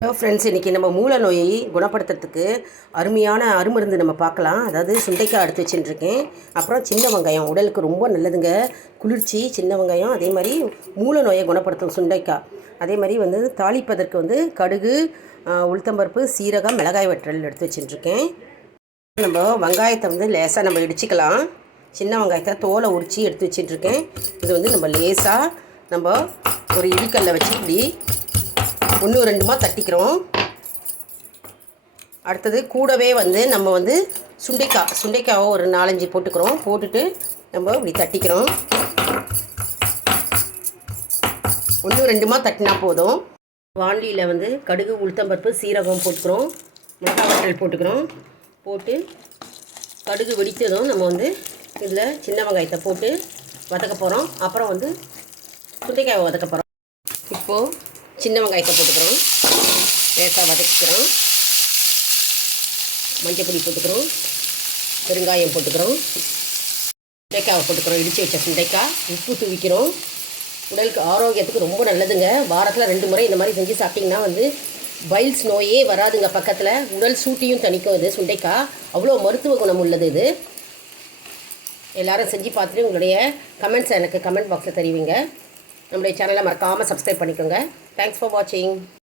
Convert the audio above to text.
Hello friends, இன்றைக்கி நம்ம மூல நோயை குணப்படுத்துறதுக்கு அருமையான அருமருந்து நம்ம பார்க்கலாம். அதாவது சுண்டைக்காய் எடுத்து வச்சுட்டுருக்கேன். அப்புறம் சின்ன வெங்காயம் உடலுக்கு ரொம்ப நல்லதுங்க, குளிர்ச்சி. சின்ன வெங்காயம் அதே மாதிரி மூல நோயை குணப்படுத்தும் சுண்டைக்காய். அதே மாதிரி தாளிப்பதற்கு கடுகு, உளுத்தம்பருப்பு, சீரகம், மிளகாய் வற்றல் எடுத்து வச்சுட்டுருக்கேன். நம்ம வெங்காயத்தை லேசாக நம்ம இடிச்சிக்கலாம். சின்ன வெங்காயத்தை தோலை உரித்து எடுத்து வச்சுட்டுருக்கேன். இது நம்ம லேசாக நம்ம ஒரு இடிக்கல்ல வச்சு இப்படி ஒன்று ரெண்டுமா தட்டிக்கிறோம். அடுத்தது கூடவே நம்ம சுண்டைக்காவை ஒரு 4-5 போட்டுக்கிறோம். போட்டுட்டு நம்ம இப்படி தட்டிக்கிறோம். ஒன்று ரெண்டுமா தட்டினா போதும். வாண்டியில் கடுகு, உளுத்தம்பருப்பு, சீரகம் போட்டுக்கிறோம். மிளகாய் வற்றல் போட்டுக்கிறோம். போட்டு கடுகு வெடித்ததும் நம்ம இதில் சின்ன வெங்காயத்தை போட்டு வதக்க போகிறோம். அப்புறம் சுண்டைக்காயை வதக்க போகிறோம். இப்போது சின்ன வெங்காயத்தை போட்டுக்கிறோம். லேசாக வதக்கிக்கிறோம். மஞ்சள் பொடி போட்டுக்கிறோம். பெருங்காயம் போட்டுக்கிறோம். சுண்டைக்காவை போட்டுக்கிறோம். இடித்து வச்ச சுண்டைக்காய். உப்பு தூவிக்கிறோம். உடலுக்கு ஆரோக்கியத்துக்கு ரொம்ப நல்லதுங்க. வாரத்தில் 2 முறை இந்த மாதிரி செஞ்சு சாப்பிட்டிங்கன்னா பைல்ஸ் நோயே வராதுங்க. பக்கத்தில் உடல் சூட்டியும் தணிக்கும். இது சுண்டைக்காய் அவ்வளோ மருத்துவ குணம் உள்ளது. இது எல்லோரும் செஞ்சு பார்த்துட்டு உங்களுடைய கமெண்ட்ஸை எனக்கு கமெண்ட் பாக்ஸில் தெரிவிங்க. நம்முடைய சேனலை மறக்காமல் சப்ஸ்கிரைப் பண்ணிக்கோங்க. தேங்க்ஸ் ஃபார் வாட்சிங்.